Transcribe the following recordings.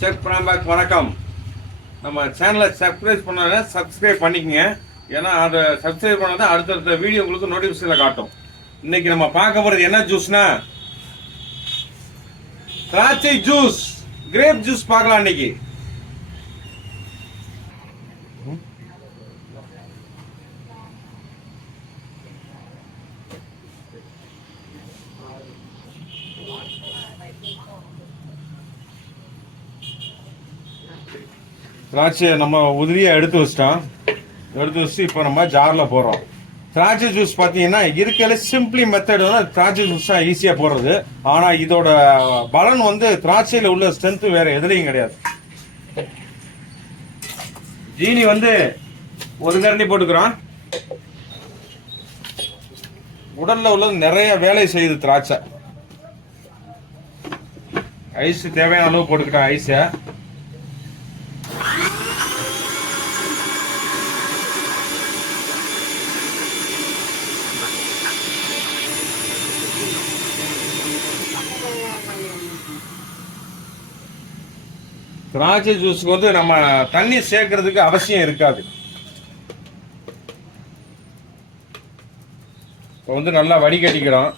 Check பண்ணாம வணக்கம். நம்ம சேனலை சப்ஸ்கிரைப் பண்ணாத சப்ஸ்கிரைப் பண்ணிக்கங்க. ஏன்னா அதை சப்ஸ்கிரைப் பண்ணால் தான் அடுத்தடுத்த வீடியோ உங்களுக்கு நோட்டிஃபிகேஷனில் காட்டும். இன்னைக்கு நம்ம பார்க்க போகிறது என்ன ஜூஸ்னா திராட்சை ஜூஸ், கிரேப் ஜூஸ் பார்க்கலாம். இன்னைக்கு திராட்சையை நம்ம உதிரியாக எடுத்து வச்சுட்டு இப்போ நம்ம ஜாரில் போடுறோம். திராட்சை ஜூஸ் பார்த்தீங்கன்னா இருக்கிற சிம்பிளி மெத்தட் வந்து திராட்சை ஜூஸ் தான் ஈஸியாக போடுறது. ஆனால் இதோட பலன் வந்து திராட்சையில் உள்ள ஸ்ட்ரென்த்து வேற எதுலையும் கிடையாது. ஜீனி வந்து ஒரு கரண்டி போட்டுக்கிறோம். உடல்ல உள்ளது நிறைய வேலை செய்யுது திராட்சை. ஐஸ் தேவையான அளவு போட்டுக்கிட்டேன். ஐஸை திராட்சை ஜூஸுக்கு வந்து நம்ம தண்ணி சேர்க்கறதுக்கு அவசியம் இருக்காது. இப்போ வந்து நல்லா வடிகட்டிக்கிறோம்.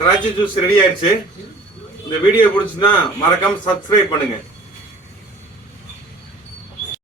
திராட்சை ஜூஸ் ரெடி ஆயிடுச்சு. இந்த வீடியோ பிடிச்சுன்னா மறக்காம சப்ஸ்கிரைப் பண்ணுங்க.